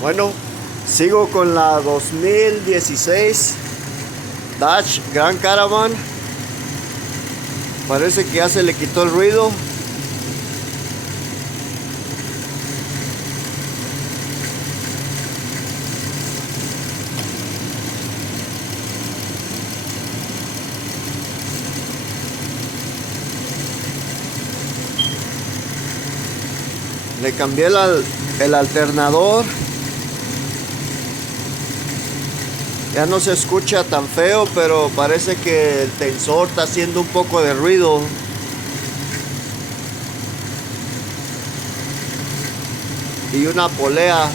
Bueno, sigo con la 2016 Dodge Grand Caravan. Parece que ya se le quitó el ruido. Le cambié el alternador. Ya no se escucha tan feo, pero parece que el tensor está haciendo un poco de ruido. Y una polea.